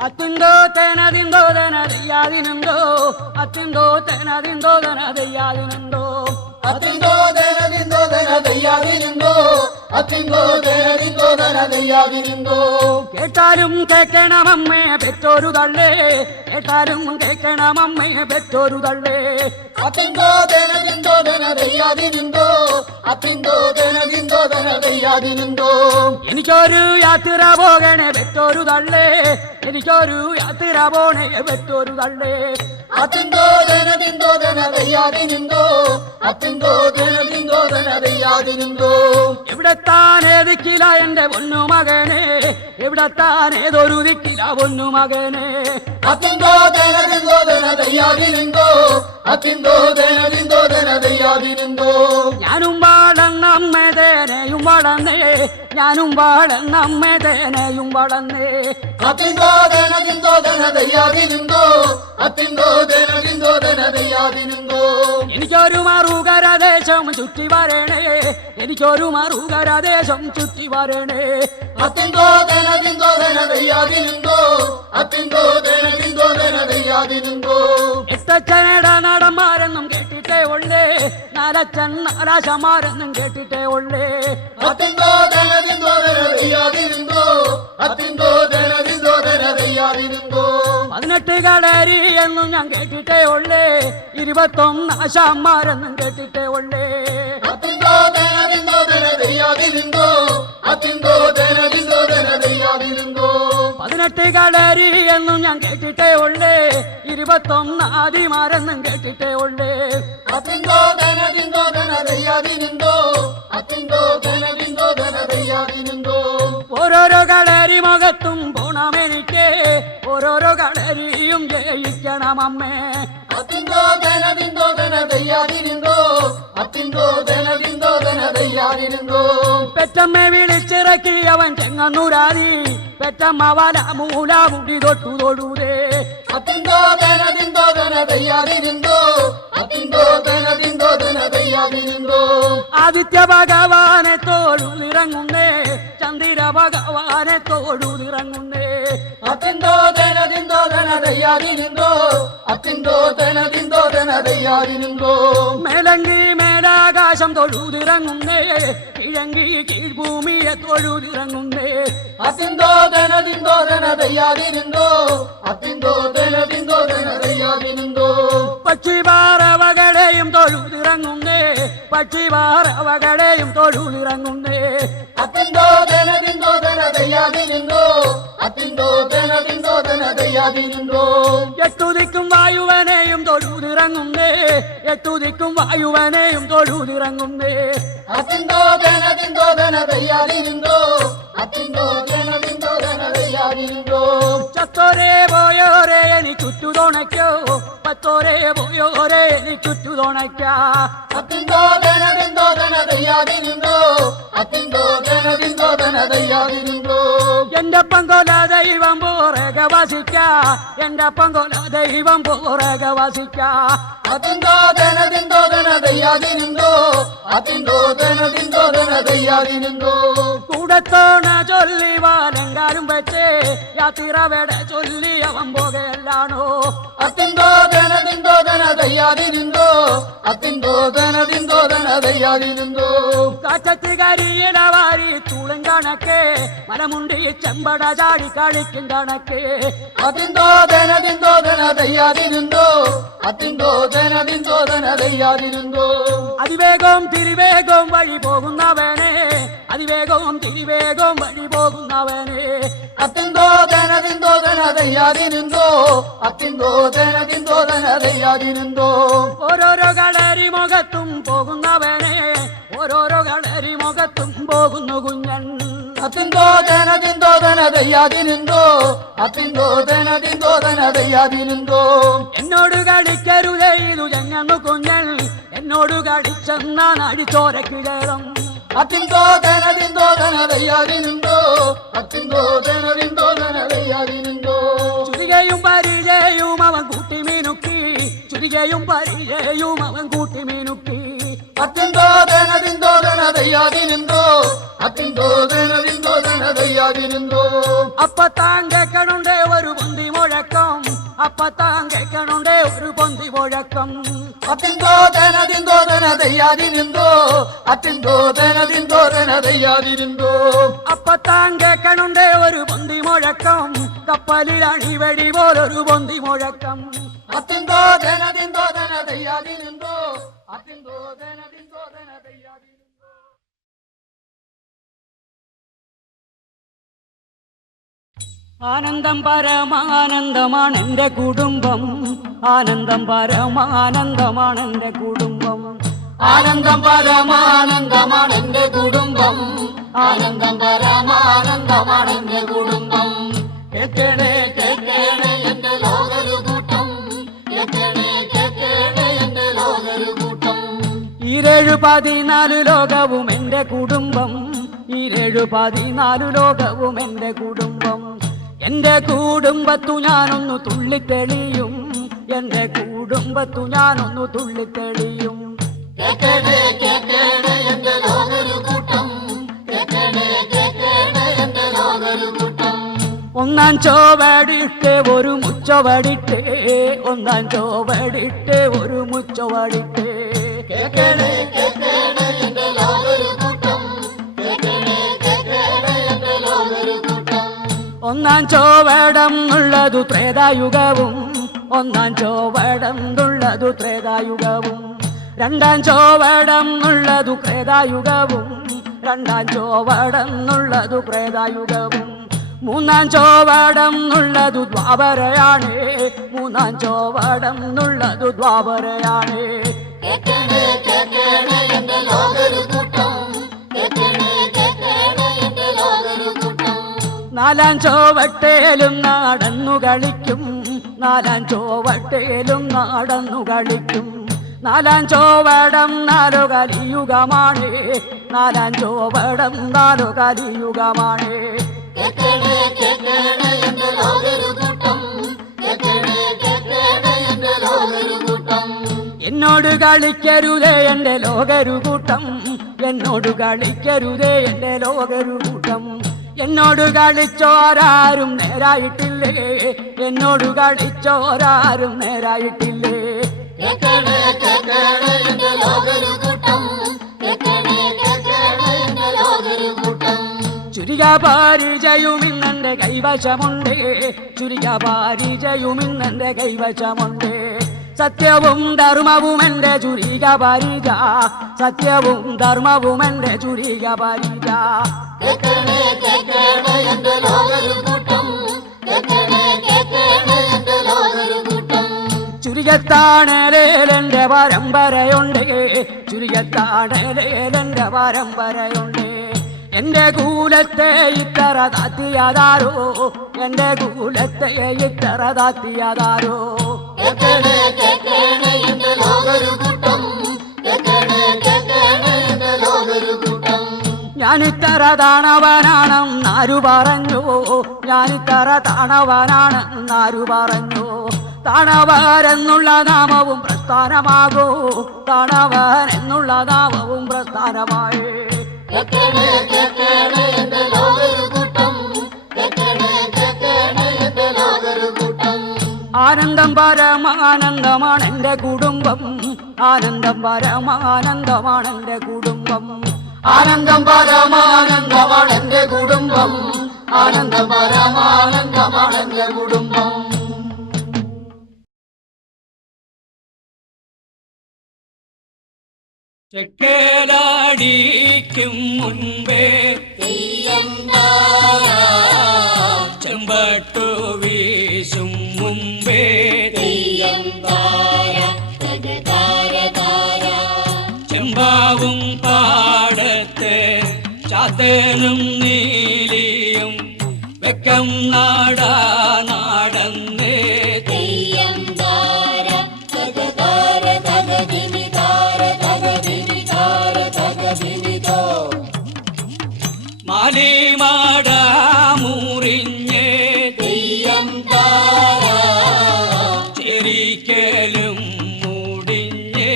അത്തിന്തോ തേനതിന്തോ തനതയ്യാതിനുണ്ടോ അത്തിന്തോ തേനതിന്തോ തനതയ്യാതിനുണ്ടോ അത്തിന്തോ തനതിന്തോ തനതയ്യാതിനുണ്ടോ അത്തിന്തോ തനതിന്തോ തനതയ്യാതിനുണ്ടോ കേട്ടാലും കേൾക്കണമമ്മേ പെറ്റോരു തള്ളേ കേട്ടാലും കേൾക്കണമമ്മേ പെറ്റോരു തള്ളേ അത്തിന്തോ തനതിന്തോ തനതയ്യാതിനുണ്ടോ അത്തിന്തോ തനതിന്തോ തനതയ്യാതിനുണ്ടോ എനിക്കൊരു യാത്ര പോകണേ പെറ്റോരു തള്ളേ എനിക്കൊരു യാത്ര പോണേ പെറ്റോരു തള്ളേ അത്തിന്തോ തനതിന്തോ തനതയ്യാതിനുണ്ടോ അത്തിന്തോ തനതിന്തോ തനതയ്യാതിനുണ്ടോ എവിടെത്താൻ ഏതിക്കില്ല എന്റെ പൊന്നു മകനെ എവിടെത്താൻ ഏതൊരു ദിക്കില്ല പൊന്നു മകനെ അത്തിന്തോ തനതിന്തോ തനതയ്യാതിനുണ്ടോ അത്തിന്തോ തനതിന്തോ തനതയ്യാതിനുണ്ടോ ഞാനും വളർന്നമ്മേ തേനയും വളർന്നേ ഞാനും വളർന്നമ്മേ തേനയും വളർന്നേ അത്തിന്തോ തനതിന്തോ തനതയ്യാതിനുണ്ടോ അത്തിന്തോ തനതിന്തോ തനതയ്യാതിനുണ്ടോ എനിക്കൊരു മറുകരദേശം ചുറ്റി വരണേ എനിക്കൊരു മറുകരദേശം ചുറ്റി വരണേ അത്തിന്തോ തനതിന്തോ തനതയ്യാതിനുണ്ടോ അത്തിന്തോ തനതിന്തോ തനതയ്യാതിനുണ്ടോ എട്ടച്ഛനട നടന്മാരെന്നും കേട്ടിട്ടേ ഉള്ളേ നാലച്ഛൻ നാലാശമാരെന്നും കേട്ടിട്ടേ ഉള്ളേ അത്തിന്തോ തനതിന്തോ തനതയ്യാതിനുണ്ടോ അത്തിന്തോ തനതിന്തോ തനതയ്യാതിനുണ്ടോ 18 കളരി എന്നും ഞാൻ കേട്ടിട്ടേ ഉള്ളേ 21 ആശാന്മാരെന്നും കേട്ടിട്ടേ ഉള്ളേ അത്തിന്തോ തനതിന്തോ തനതയ്യാതിനുണ്ടോ അത്തിന്തോ തനതിന്തോ തനതയ്യാതിനുണ്ടോ 18 കളരി എന്നും ഞാൻ കേട്ടിട്ടേ ഉള്ളേ 21 ആദിമാരെന്നും കേട്ടിട്ടേ ഉള്ളേ അത്തിന്തോ തനതിന്തോ തനതയ്യാതിനുണ്ടോ അത്തിന്തോ തനതിന്തോ തനതയ്യാതിനുണ്ടോ ഓരോരോ കളരി മുഖത്തും പോണമെനിക്ക് ഓരോരോ കളരിയും ജയിക്കണമമ്മേ അത്തിന്തോ തനതിന്തോ തനതയ്യാതിനുണ്ടോ അത്തിന്തോ തനതിന്തോ തനതയ്യാതിനുണ്ടോ പെറ്റമ്മ വിളിച്ചിറക്കി അവൻ ചെങ്ങന്നൂരാതി പെറ്റമ്മ വല മൂല മുടി തൊട്ടു തൊഴുതേ അത്തിന്തോ തനതിന്തോ തനതയ്യാതിനുണ്ടോ അത്തിന്തോ തനതിന്തോ തനതയ്യാതിനുണ്ടോ ആദിത്യ ഭഗവാനെ തോഴുതിറങ്ങുന്നേ ചന്ദ്ര ഭഗവാനെ തോഴുതിറങ്ങുന്നേ അത്തിന്തോ തനതിന്തോ തനതയ്യാതിനുണ്ടോ അത്തിന്തോ തനതിന്തോ തനതയ്യാതിനുണ്ടോ മേലങ്കി മേലാകാശം തൊഴുതിറങ്ങുന്നേ കിഴങ്കി കീഴ്ഭൂമിയെ തൊഴുതിറങ്ങുന്നേ അത്തിന്തോ തനതിന്തോ തനതയ്യാതിനുണ്ടോ അത്തിന്തോ തനതിന്തോ തനതയ്യാതിനുണ്ടോ പക്ഷിപാറവകളെയും തൊഴുതിറങ്ങുന്നേ പക്ഷിപാറവകളെയും തൊഴുതിറങ്ങുന്നേ അത്തിന്തോ തനതിന്തോ തനതയ്യാതിനുണ്ടോ അത്തിന്തോ തനതിന്തോ തനതയ്യാതിനുണ്ടോ എട്ടുദിക്കും വായുവനെയും തൊഴുതിറങ്ങുന്നേ എട്ടുദിക്കും വായുവനെയും തൊഴുതിറങ്ങുന്നേ അത്തിന്തോ തനതിന്തോ തനതയ്യാതിനുണ്ടോ അത്തിന്തോ തനതിന്തോ തനതയ്യാതിനുണ്ടോ ചത്തോരേ പോയോരേ എനി ചുറ്റു തുണയ്ക്കോ പത്തോരേ പോയോരേ എനി ചുറ്റു തുണയ്ക്കാ അത്തിന്തോ തനതിന്തോ തനതയ്യാതിനുണ്ടോ അത്തിന്തോ തനതിന്തോ തനതയ്യാതിനുണ്ടോ എന്റെ പങ്കൊല ദൈവം പോറക വസിക്ക എന്റെ പങ്കൊല ദൈവം പോറക വസിക്ക അത്തിന്തോ തനതിന്തോ തനതയ്യാതിനുണ്ടോ അത്തിന്തോ തനതിന്തോ തനതയ്യാതിനുണ്ടോ കൂടത്തോണ ചൊല്ലി വാലങ്കാലും വെച്ചേ യാത്തിറവേടെ ചൊല്ലി അവൻ പോകെല്ലാണോ അത്തിന്തോ തനതിന്തോ തനതയ്യാതിനുണ്ടോ അത്തിന്തോ തനതിന്തോ തനതയ്യാതിനുണ്ടോ കാറ്റത്ത് കരിയില വാരി തൂളും കണക്ക് മലമുണ്ടി ചെമ്പട ചാടി കളിക്കും കണക്ക് അത്തിന്തോ തനതിന്തോ തനതയ്യാതിനുണ്ടോ അത്തിന്തോ തനതിന്തോ തനതയ്യാതിനുണ്ടോ അതിവേഗം തിരിവേഗം വഴി പോകുന്നവനെ അതിവേഗവും തിരിവേഗവും വഴി പോകുന്നവനെ അത്തിന്തോ തനതിന്തോ തനതയ്യാതിനുണ്ടോ അത്തിന്തോ തനതിന്തോ തനതയ്യാതിനുണ്ടോ ഓരോരോ കളരി മുഖത്തും പോകുന്നവനെ ഓരോരോ കളരി മുഖത്തും പോകുന്നു കുഞ്ഞൻ അത്തിന്തോ തനതിന്തോ തനതയ്യാതിനുണ്ടോ അത്തിന്തോ തനതിന്തോ തനതയ്യാതിനുണ്ടോ എന്നോട് കളിക്കരുതേ ഇതു ചെങ്ങന്നു കുഞ്ഞൻ എന്നോട് കളിച്ചെന്നാൻ അടിച്ചോരക്കിടേറും അത്തിന്തോ തനതിന്തോ തനതയ്യാതിനുണ്ടോ അത്തിന്തോ തനതിന്തോ തനതയ്യാതിനുണ്ടോ ചുരികയും പരിചയും അവൻ കൂട്ടി മീനുക്കി ചുരികയും പരിചയും അവൻ കൂട്ടി മീനുക്കി അത്തിന്തോ തനതിന്തോ തനതയ്യാതിനുണ്ടോ അത്തിന്തോ തനതിന്തോ തനതയ്യാതിനുണ്ടോ അപ്പത്താൻ കേക്കണുണ്ടേ ഒരു അപ്പത്താൻ കേൾക്കണുണ്ടേ ഒരു പൊന്തി മുഴക്കം. അത്തിന്തോ തേനതിന്തോ തന ദയ്യാതിരുന്തോ അത്തിന്തോ തേനതിന്തോ തന ദയ്യാതിരുന്തോ. അപ്പത്താൻ കേൾക്കണുണ്ടേ ഒരു പൊന്തി മുഴക്കം, കപ്പലിൽ അണിവെടി പോലൊരു പൊന്തി മുഴക്കം. അത്തിന്തോ തേനതിന്തോ തന ദയ്യാതിരുന്തോ അത്തിന്തോ തേനതിന്തോ തന ദയ്യാതിരുന്തോ. ആനന്ദം പരമാനന്ദമാണ് എൻ്റെ കുടുംബം, ആനന്ദം പരമാനന്ദമാണ് എൻ്റെ കുടുംബം. ആനന്ദം പരമാനന്ദമാണ് എൻ്റെ കുടുംബം, ആനന്ദം പരമാനന്ദമാണ് എൻ്റെ കുടുംബം. കേൾക്കണേ കേൾക്കണേ എൻ്റെ ലോകരു കൂട്ടം, കേൾക്കണേ കേൾക്കണേ എൻ്റെ ലോകരു കൂട്ടം. 14 ലോകവും എൻ്റെ കുടുംബം, 14 ലോകവും എൻ്റെ കുടുംബം. എൻ്റെ കുടുംബത്തു ഞാനൊന്നു തുള്ളിത്തെളിയും, എൻ്റെ കുടുംബത്തു ഞാനൊന്നു തുള്ളിത്തെളിയും. കേൾക്കണേ കേൾക്കണേ എൻ്റെ ലോകരു കൂട്ടം, കേൾക്കണേ കേൾക്കണേ എൻ്റെ ലോകരു കൂട്ടം. ഒന്നാം ചോവടിട്ട് ഒരു മുച്ചവടിട്ട്, ഒന്നാം ചോവടിട്ട് ഒരു മുച്ചവടിട്ട്. കേൾക്കണേ കേൾക്കണേ എൻ്റെ ലോകരു കൂട്ടം, കേൾക്കണേ കേൾക്കണേ എൻ്റെ ലോകരു കൂട്ടം. ഒന്നാം ചോവടം ഉള്ളതു ത്രേതായുഗവും, ഒന്നാം ചോവടം ഉള്ളതു ത്രേതായുഗവും. രണ്ടാം ചോവടം ഉള്ളതു ത്രേതായുഗവും, രണ്ടാം ചോവടം ഉള്ളതു ത്രേതായുഗവും. മൂന്നാം ചോവടം ഉള്ളതു ദ്വാപരയാണ്, മൂന്നാം ചോവടം ഉള്ളതു ദ്വാപരയാണ്. കേൾക്കണേ കേൾക്കണേ എൻ്റെ ലോകരു കൂട്ടം, കേൾക്കണേ കേൾക്കണേ എൻ്റെ ലോകരു കൂട്ടം. നാലാം ചോവട്ടേലും നടന്നു കളിക്കും, നാലാം ചോവട്ടേലും നടന്നു കളിക്കും. നാലാം ചോവടം 4 കലിയുഗമാണ്, നാലാം ചോവടം 4 കലിയുഗമാണ്. കേൾക്കണേ കേൾക്കണേ എൻ്റെ ലോകരു കൂട്ടം, കേൾക്കണേ കേൾക്കണേ എൻ്റെ ലോകരു കൂട്ടം. എന്നോട് കളിക്കരുതേ എൻ്റെ ലോകരു കൂട്ടം, എന്നോട് കളിക്കരുതേ എൻ്റെ ലോകരു കൂട്ടം. എന്നോട് കളിച്ചോരാരും നേരായിട്ടില്ലേ, എന്നോട് കളിച്ചോരാരും നേരായിട്ടില്ലേ. കേൾക്കണേ കേൾക്കണേ എൻ്റെ ലോകരു കൂട്ടം, കേൾക്കണേ കേൾക്കണേ എൻ്റെ ലോകരു കൂട്ടം. ചുരിക പാരിജയുമിന്നെൻ്റെ കൈവശമുണ്ട്, ചുരിക പാരിജയുമിന്നെൻ്റെ കൈവശമുണ്ട്. സത്യവും ധർമ്മവും എൻ്റെ ചുരിക പാരിജ, സത്യവും ധർമ്മവും എൻ്റെ ചുരിക പാരിജ. കേൾക്കണേ കേൾക്കണേ എൻ്റെ ലോകരു കൂട്ടം, കേൾക്കണേ കേൾക്കണേ എൻ്റെ ലോകരു കൂട്ടം. ചുരികത്താണേലെൻ്റെ പരമ്പരയുണ്ട്, ചുരികത്താണേലെൻ്റെ പരമ്പരയുണ്ട്. എൻ്റെ കൂലത്തെ ഇത്തറ താത്തിയതാരോ, എൻ്റെ കൂലത്തെ ഇത്തറ താത്തിയതാരോ. കേൾക്കണേ കേൾക്കണേ എൻ്റെ ലോകരു കൂട്ടം, കേൾക്കണേ കേൾക്കണേ എൻ്റെ ലോകരു കൂട്ടം. ഞാനിത്തറ താണവനാണെന്നാരു പറഞ്ഞു, ഞാനിത്തറ താണവനാണെന്നാരു പറഞ്ഞു. താണവരെന്നുള്ള നാമവും പ്രസ്ഥാനമാകൂ, താണവൻ എന്നുള്ള നാമവും പ്രസ്ഥാനമായി. കേൾക്കണേ കേൾക്കണേ എൻ്റെ ലോകരു കൂട്ടം, കേൾക്കണേ കേൾക്കണേ എൻ്റെ ലോകരു കൂട്ടം. ആനന്ദം പരമാനന്ദമാണ് എൻ്റെ കുടുംബം, ആനന്ദം പരമാനന്ദമാണ് എൻ്റെ കുടുംബം. ആനന്ദം പരമാനന്ദമാണ് എൻ്റെ കുടുംബം, ആനന്ദം പരമാനന്ദമാണ് എൻ്റെ കുടുംബം. ചെക്കേലാടിക്കും മുൻപേ ചെമ്പട്ടു വീശും മുമ്പേ ചെമ്പാവും പാടത്തെ ചാത്തനും നീലിയും വെക്കം നാടാ നാടന്നേ. മാലിമാട മുറിഞ്ഞേ ചെരിക്കലും മുടിഞ്ഞേ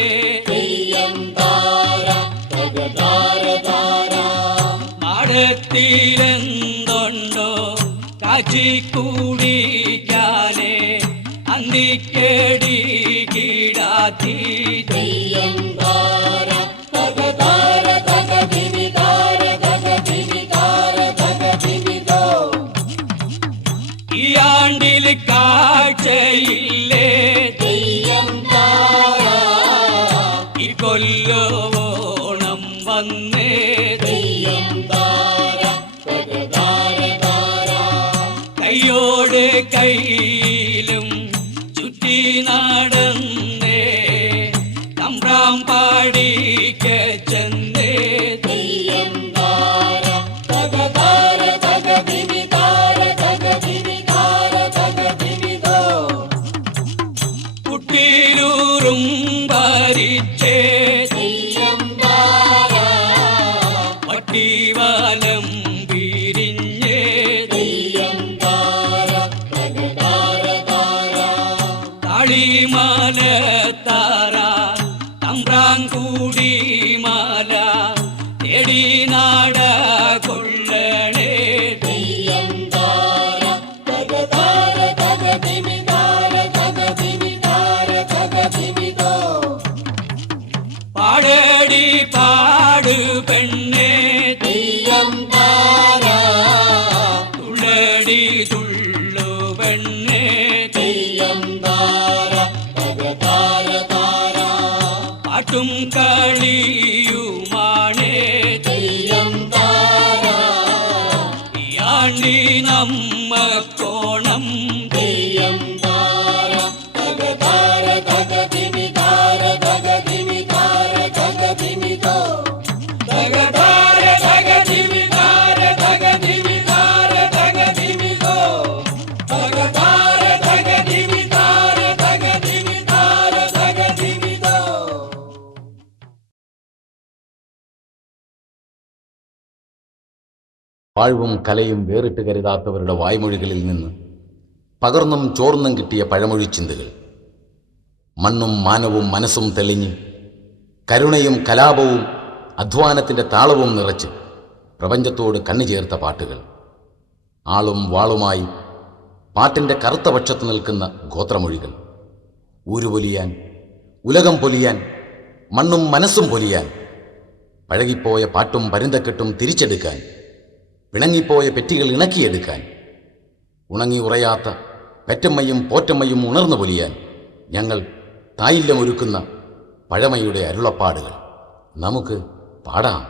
മാടത്തിലെന്തുണ്ടോ കാച്ചിക്കൂടിക്കാനേ അന്ത ചന്തിക്കേടി കീടാത്തി തെയ്യം താര തക താര തക ദിമി താര തക ദിമി താര തക ദിമി തോ. ഈ ആണ്ടിൽ കാഴ്ചയില്ലേ തെയ്യം താര ഈ കൊല്ലോണം വന്നേ തെയ്യം താര തക താര താര. കൈയോട് കൈയിലും ചുറ്റി നടന്നേ തമ്പ്രാം പാടിക്ക ചെന്നേ തെയ്യം താര തക താര തക ദിമി താര തക ദിമി താര തക ദിമി തോ. കുട്ടിലൂറും ഭരിച്ചേ തെയ്യം താര പട്ടിവാലം വിരിഞ്ഞേ തെയ്യം താര തക താര താര. താളിമാല താര തമ്പ്രാങ്കൂടി മാല തേടി നാട കൊള്ളണേ തെയ്യം താര തക താര തക ദിമി താര തക ദിമി താര തക ദിമി തോ. പാടടി പാടു പെണ്ണേ തെയ്യം താര തുള്ളടി തുള്ളു പെണ്ണേ തെയ്യം താര തക താര താര. പാട്ടും കളിയുമാണേ തെയ്യം താര ഈ ആണ്ടി നമ്മക്കോണം തെയ്യം താര തക താര തക ദിമി താര തക ദിമി താര തക ദിമി തോ. തകതാര തകതിമിതാര തകതിമിതാര തകതിമിതോ തകതാര തകതിമിതാര തകതിമിതാര തകതിമിതോ. വാഴ്വും കലയും വേറിട്ട് കരുതാത്തവരുടെ വായ്മൊഴികളിൽ നിന്ന് പകർന്നും ചോർന്നും കിട്ടിയ പഴമൊഴി ചിന്തകൾ. മണ്ണും മാനവും മനസ്സും തെളിഞ്ഞ് കരുണയും കലാപവും അധ്വാനത്തിൻ്റെ താളവും നിറച്ച് പ്രപഞ്ചത്തോട് കണ്ണു ചേർത്ത പാട്ടുകൾ. ആളും വാളുമായി പാട്ടിൻ്റെ കറുത്ത പക്ഷത്ത് നിൽക്കുന്ന ഗോത്രമൊഴികൾ. ഊരുപൊലിയാൻ, ഉലകം പൊലിയാൻ, മണ്ണും മനസ്സും പൊലിയാൻ, പഴകിപ്പോയ പാട്ടും പരുന്തക്കെട്ടും തിരിച്ചെടുക്കാൻ, പിണങ്ങിപ്പോയ പെറ്റികൾ ഇണക്കിയെടുക്കാൻ, ഉണങ്ങി ഉറയാത്ത പെറ്റമ്മയും പോറ്റമ്മയും ഉണർന്നു പൊലിയാൻ ഞങ്ങൾ തായില്യമൊരുക്കുന്ന പഴമയുടെ അരുളപ്പാടുകൾ. നമുക്ക് പാടാം.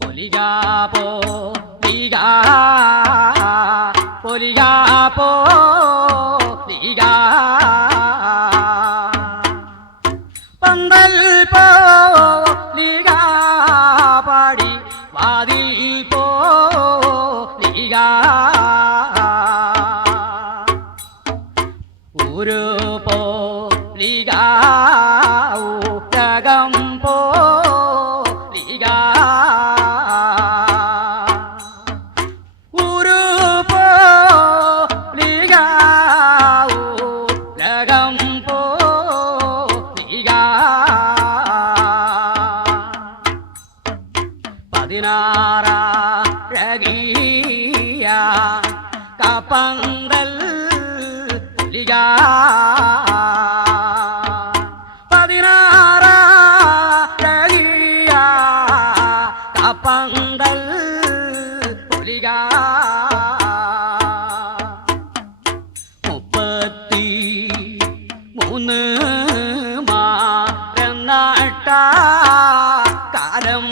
പൊലികാപ്പോ പൊലികാപ്പോ പന്തൽ പോ പാടി വാതിൽ പോ ഊരു പോ ഊരകം പോ ഊരു പോ ഊരകം പോ പതിനാറീയ കപ്പന്തൽ പുലിക പതിനാറീയ കപ്പന്തൽ പുലിക 33 മാറന്നട്ട കാലം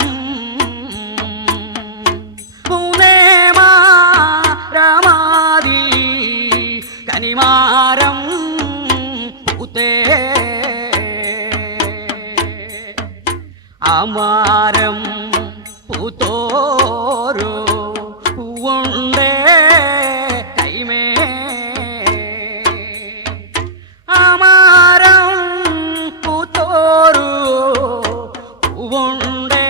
രമാതി കനിമാരം പൂത്തേ അമാരം പൂത്തോരോ പൂവുണ്ടേ കൈമേ അമാരം പൂത്തോരോ പൂവുണ്ടേ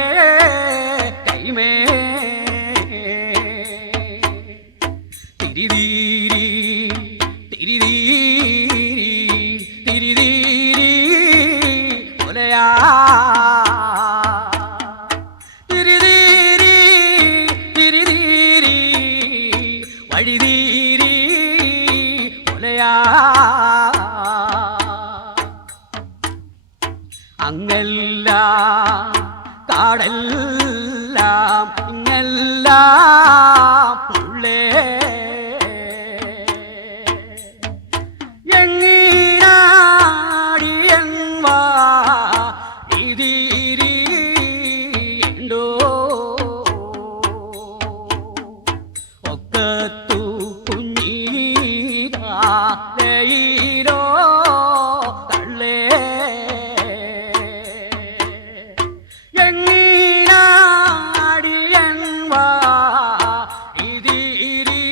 കൈമേ തിരിതീരി തിരിതീരി തിരിതീരി കൊലയാ തിരിതീരി വഴിതീരി കൊലയാ അങ്ങല്ല കാടെല്ലാം ഇങ്ങെല്ലാം ഉള്ളേ എങ്ങീനാടിയൻവാ ഇതിരിണ്ടോ ഒക്കത്തു കുഞ്ഞീലോ തള്ളേ എങ്ങീനാടിയൻവാ ഇതിരിണ്ടോ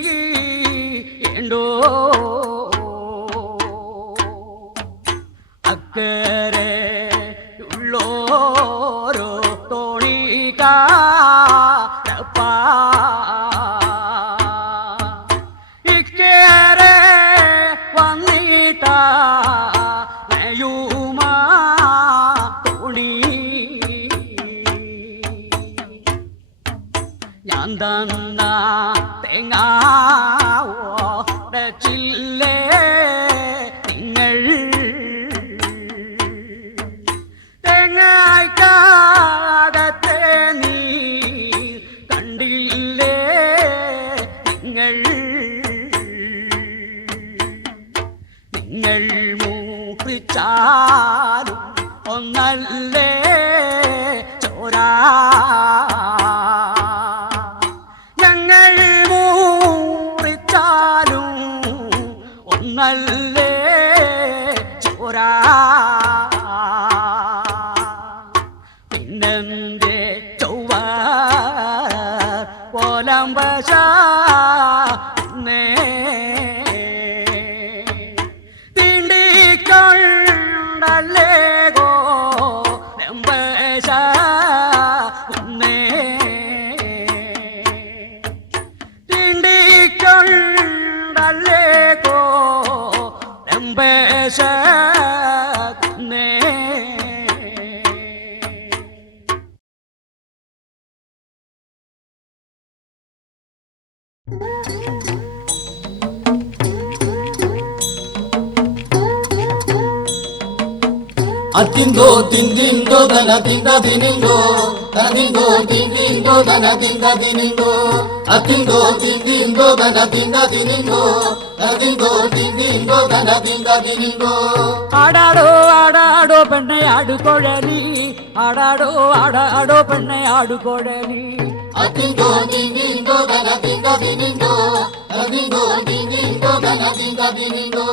അക്കരെ ഉള്ളോരോ തോണിക്കാരപ്പാ ഇക്കരെ വന്നിട്ടാ നെയ്യുമാ തോണി ഞാൻ തന്ന തേങ്ങാച്ചില്ലേ നിങ്ങൾ തേങ്ങായ്ക്കാകത്തെ നീ കണ്ടില്ലേ നിങ്ങൾ നിങ്ങൾ മൂപ്പിച്ചാലും ഒന്നല്ലേ ചോരാ ഞങ്ങൾ മൂറിച്ചാലും ഒന്നല്ലേ ചോരാ പിന്നെന്തേ ചൊവ്വ പോലമ്പശ തിണ്ടിക്കൊണ്ടല്ലേകോ രമ്പശ തിണ്ടിക്കൊണ്ടല്ലേകോ രമ്പശ Atingo tindindo dana tinda diningo taningo tindindo dana tinda diningo Atingo tindindo dana tinda diningo taningo tindindo dana tinda diningo ആടാടോ ആടാടോ പെണ്ണെ ആടുകൊഴലി ആടാടോ ആടാടോ പെണ്ണെ ആടുകൊഴലി Atingo tindindo dana tinda diningo taningo tindindo dana tinda diningo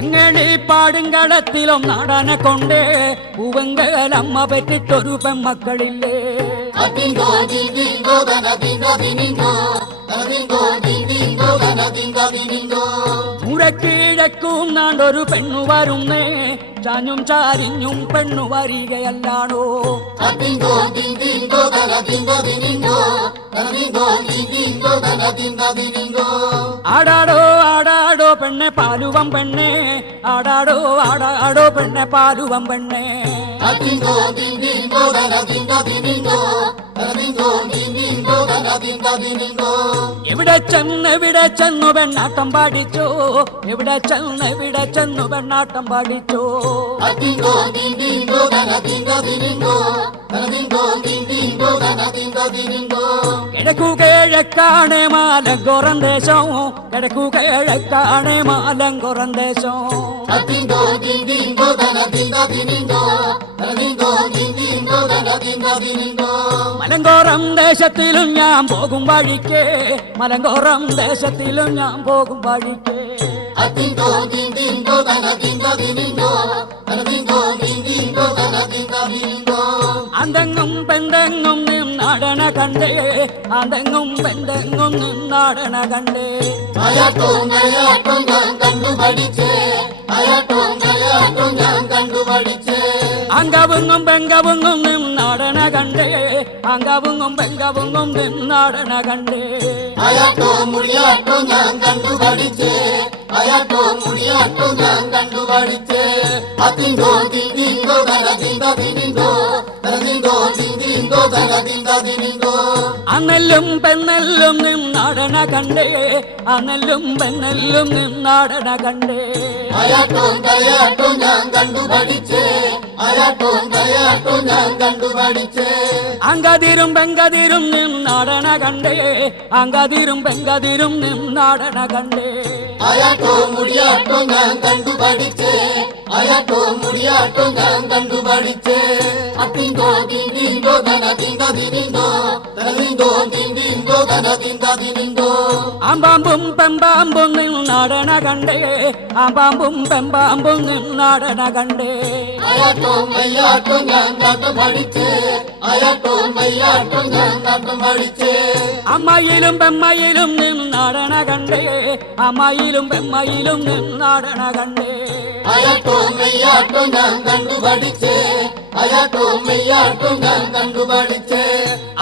എങ്ങനെ പാടുങ്കളത്തിലും നാടനെ കൊണ്ട് പൂവങ്കലമ്മ പെറ്റിട്ടൊരു പെമ്മക്കളില്ലേ Atingo tindindo dana tinda diningo taningo tindindo dana tinda diningo മുറക്കിഴക്കും നാണ്ടൊരു പെണ്ണു വരുന്നേ ചാഞ്ഞും ചാരിഞ്ഞും പെണ്ണു വരികയല്ലാണോ Atingo tindindo dana tinda diningo taningo tindindo dana tinda diningo ആടാടോ ആടാടോ പെണ്ണെ പാലുവം പെണ്ണെ ആടാടോ ആടാടോ പെണ്ണെ പാലുവം പെണ്ണെ Atingo tindindo dana tinda diningo taningo tindindo dana tinda diningo എവിടെ ചെന്നു പെണ്ണാട്ടം പാടിച്ചോ എവിടെ ചെന്നു പെണ്ണാട്ടം പാടിച്ചോ Atingo tindindo dana tinda diningo taningo tindindo dana tinda diningo കിഴക്കു കിഴക്കാണ് മാലങ്കുറം ദേശം കിഴക്കു കിഴക്കാണ് മാലങ്കുറം ദേശം Atingo tindindo dana tinda diningo taningo tindindo dana tinda diningo മലങ്കോറം ദേശത്തിലും ഞാൻ പോകും വഴിക്ക് മലങ്കോറം ദേശത്തിലും ഞാൻ പോകും വഴിക്ക് Atingo tindindo dana tinda diningo taningo tindindo dana tinda diningo അന്തെങ്ങും പെന്തെങ്ങും നിന്നാടന കണ്ടേ അന്തെങ്ങും പെന്തെങ്ങും നിന്നാടന കണ്ടേ അയാട്ടോം ഞാൻ കണ്ടു പഠിച്ചേ അയാട്ടോം ഞാൻ കണ്ടു പഠിച്ചേ അങ്കവുങ്ങും പെങ്കവുങ്ങും നിന്നാടന കണ്ടേ അങ്കവുങ്ങും പെങ്കവുങ്ങും നിന്നാടന കണ്ടേ അയാട്ടോ മുടിയാട്ടോ ഞാൻ കണ്ടു പഠിച്ചേ അയാട്ടോ മുടിയാട്ടോ ഞാൻ കണ്ടു പഠിച്ചേ അതിങ്കോ തിങ്കിങ്കോ തല തിങ്ക തിനിങ്കോ തല തിങ്കോ തിങ്കിങ്കോ തല തിങ്ക തിനിങ്കോ അന്നെല്ലും പെണ്ണെല്ലും നിന്നാടണ കണ്ടേ, അന്നെല്ലും പെണ്ണെല്ലും നിന്നാടണ കണ്ടേ. അയാട്ടും തയ്യാട്ടും ഞാൻ കണ്ടു പഠിച്ചേ, അയാട്ടും തയ്യാട്ടും ഞാൻ കണ്ടു പഠിച്ചേ. അങ്കതിരും പെങ്കതിരും നിന്നാടണ കണ്ടേ, അങ്കതിരും പെങ്കതിരും നിന്നാടണ കണ്ടേ. അയാട്ടും മുടിയാട്ടും ഞാൻ കണ്ടു പഠിച്ചേ, അയാട്ടും മുടിയാട്ടും ഞാൻ കണ്ടു പഠിച്ചേ. അത്തിന്തോ തിന്തിന്തോ തന തിന്തതിരിന്തോ, തലിന്തോ തിന്തിന്തോ തന തിന്തതിരിന്തോ. ആമ്പാമ്പും പെമ്പാമ്പും നിന്നാടണ കണ്ടേ, ആമ്പാമ്പും പെമ്പാമ്പും നിന്നാടണ കണ്ടേ. അയാട്ടും മയ്യാട്ടും ഞാൻ കണ്ടു പഠിച്ചേ, അയാട്ടും മയ്യാട്ടും ഞാൻ കണ്ടു പഠിച്ചേ. അമ്മയിലും പെമ്മയിലും നിന്നാടണ കണ്ടേ, അമ്മയിലും പെമ്മയിലും നിന്നാടണ കണ്ടേ. അയാട്ടും മയ്യാട്ടും ഞാൻ കണ്ടു പഠിച്ചേ, അയാട്ടും മയ്യാട്ടും ഞാൻ കണ്ടു പഠിച്ചേ.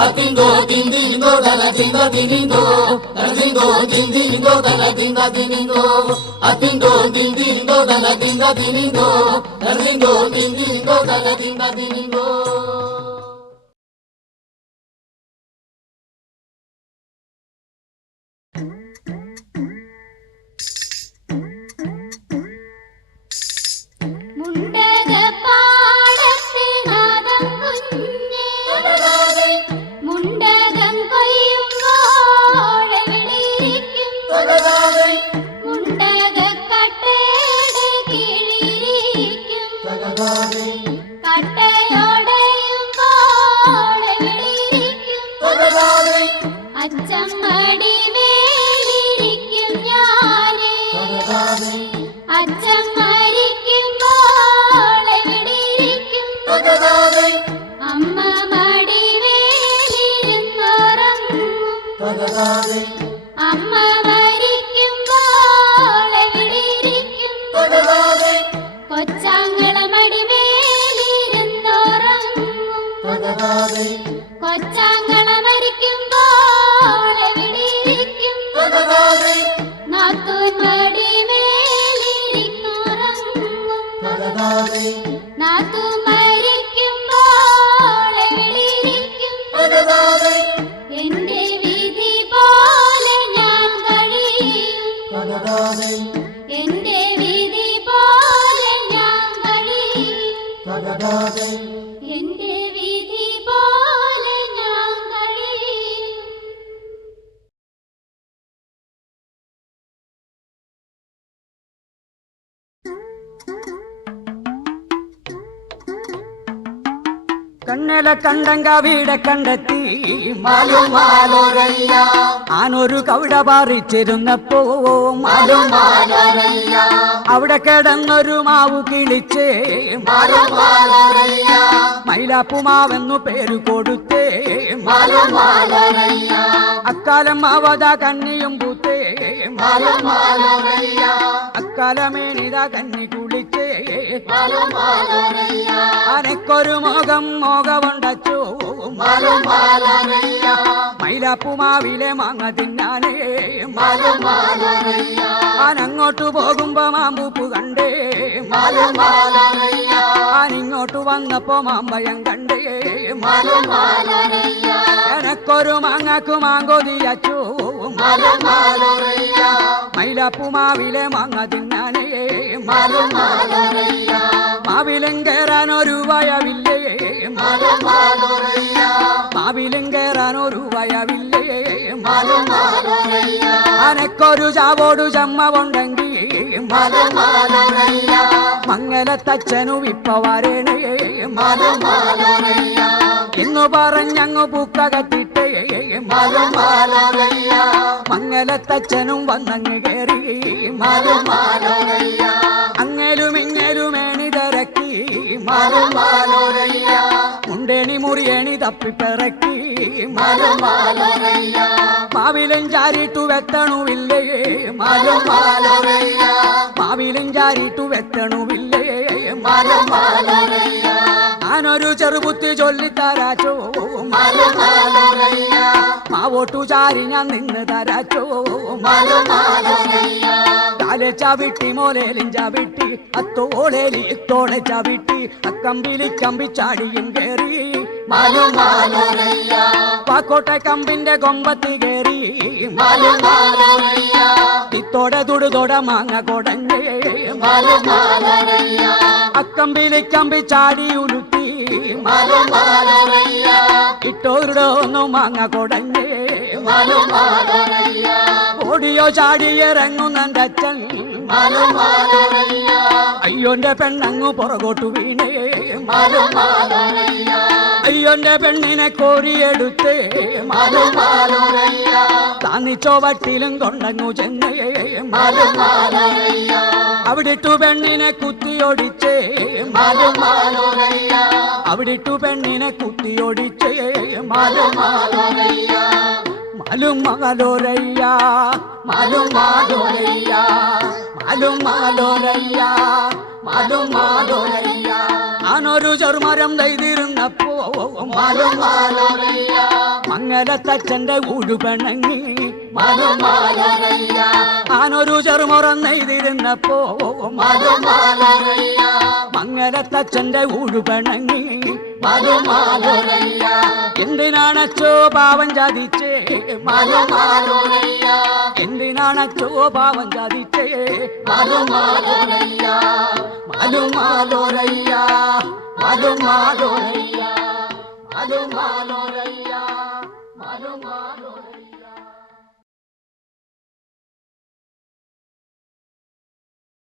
അതിന്തോ തിന്തിന്തോ തല തിന്തതിരിന്തോ, തലതിന്തോ തിന്തിന്തോ തല തിന്തതിരിന്തോ. അതിന്തോ തിന്തിന്തോ തല തിന്തതിരിന്തോ, തലതിന്തോ തിന്തിന്തോ തല തിന്തതിരിന്തോ. അമ്മ മരിക്കുമ്പോൾ എവിടെയിരിക്കും? കൊച്ചാങ്ങള മടിമേലിരുന്നോറങ്ങും. കൊച്ചാങ്ങള മരിക്കുമ്പോൾ എവിടെയിരിക്കും? നാത്തൂൻ മടിമേലിരുന്നോറങ്ങും. നാത്തൂൻ മരിക്കുമ്പോൾ എവിടെയിരിക്കും? എന്റെ വിധി പോലെ ഞാൻ കഴിയും, എന്റെ വിധി പോലെ ഞാൻ കഴിയും, എന്റെ വിധി പോലെ ഞാൻ കഴിയും. കണ്ണല കണ്ടങ്ക വീടെ കണ്ടെത്തി മാലോരയ്യ, ആനൊരു കവിട പറിച്ചിരുന്നപ്പോ മാലോരയ്യ, അവിടെ കിടന്നൊരു മാവു കിളിച്ചേ മാലോരയ്യ, മൈലാപ്പുമാവെന്നു പേരു കൊടുത്തേ. മാലോരയ്യ, അക്കാലം അവത കന്നിയും പൂത്തേ, മാലോരയ്യ, അക്കാലമേനിത കന്നി കുളിച്ചേ. മാലോരയ്യ, അനക്കൊരു മോകം മോകമുണ്ടച്ചോ മാലോരയ്യ, മൈലാപ്പുമാവിലെ മാങ്ങ തിന്നാനേ. മാലോരയ്യ, ആനങ്ങോട്ടു പോകുമ്പോ മാമ്പൂപ്പ് കണ്ടേ, മാലോരയ്യ, ആനിങ്ങോട്ടു വന്നപ്പോ മാമ്പയം കണ്ടേ. മാലോരയ്യ, എനക്കൊരു മാങ്ങാക്കു മാങ്കോതിയച്ചോ മാലോരയ്യ, മൈലാപ്പുമാവിലെ മാങ്ങ തിന്നാനേ. മാലോരയ്യ, മാവിലും കേറാനൊരു വയവില്ലേ, മാലോരയ്യ, മാവിലും കേറാനൊരു വയവില്ലേ. മാലോരയ്യ, അനക്കൊരു ചാവോടു ചമ്മവുണ്ടെങ്കിൽ മാലോരയ്യ, മംഗലത്തച്ഛനു ഇപ്പ വരണേ. മാലോരയ്യ, ഇന്നു പറഞ്ഞങ്ങു പൂക്കകത്തിട്ടേ മാലോരയ്യ, മംഗലത്തച്ഛനും വന്നങ്ങ് കേറി. മാലോരയ്യ, അങ്ങലും ഇങ്ങലും ഏണി തിരക്കി മാലോരയ്യ, മുണ്ടേണി മുറിയേണി തപ്പിപ്പിറക്കി. മാലോരയ്യ, മാവിലും ചാരിട്ടു വെത്തണുവില്ലേ, മാലോരയ്യ, മാവിലും ചാരിട്ടു വെത്തണുവില്ലേ. മാലോരയ്യ, ഞാനൊരു ചെറുബുദ്ധി ചൊല്ലിത്തരാച്ചോ മാലോരയ്യ, മാവോട്ടു ചാരി ഞാൻ നിന്ന് തരാച്ചോ. മാലോരയ്യ, കാലെ ചവിട്ടി മോലേലും ചവിട്ടി അത്തോളേലി ഇത്തോളെ ചവിട്ടി അക്കമ്പിലി കമ്പി ചാടിയും കേറി. മാലോരയ്യ, കോട്ടക്കമ്പിന്റെ കൊമ്പത്തി കയറി മലുമാലരയ്യ ഇത്തോടെ തുടുതൊടെ മാങ്ങ കൊടങ്ങി മലുമാലരയ്യ അക്കമ്പിലി കമ്പി ചാടി ഉലുത്തി മലുമാലരയ്യ ഇട്ടോരുടൊന്നു മാങ്ങ കൊടങ്ങി മലുമാലരയ്യ ഓടിയോ ചാടി ഇറങ്ങുന്നെന്റെ അച്ഛൻ മലുമാലരയ്യ അയ്യോന്റെ പെണ്ണങ്ങു പുറകോട്ടു വീണേ മലുമാലരയ്യ അയ്യോന്റെ പെണ്ണിനെ കോരിയെടുത്ത് മലുമാലരയ്യ താന്നിച്ചോ വട്ടിലും കൊണ്ടങ്ങു ചെന്നേ മലുമാലരയ്യ അവിടിട്ടു പെണ്ണിനെ കുത്തിയൊടിച്ചേ മലുമാലരയ്യ അവിടിട്ടു പെണ്ണിനെ കുത്തിയൊടിച്ചേ മലുമാലരയ്യ മലുമാലോരയ്യ മലുമാലോരയ്യ മലുമാലോരയ്യ മലുമാലോരയ്യ ആനൊരു ചെറുമരം നെയ്തിരുന്നപ്പോ മലുമാലരയ്യ മംഗലത്തച്ഛന്റെ ഊടുപെണങ്ങി മലുമാലരയ്യ ആനൊരു ചെറുമുറം നെയ്തിരുന്നപ്പോ മലുമാലരയ്യ മംഗലത്തച്ഛന്റെ ഊടുപെണങ്ങി മലുമാലരയ്യ എന്തിനാണച്ചോ പാവം ചതിച്ചേ മലുമാലരയ്യ എന്തിനാണച്ചോ പാവം ചതിച്ചേ മലുമാലരയ്യ മലുമാലോരയ്യ മലുമാലോരയ്യ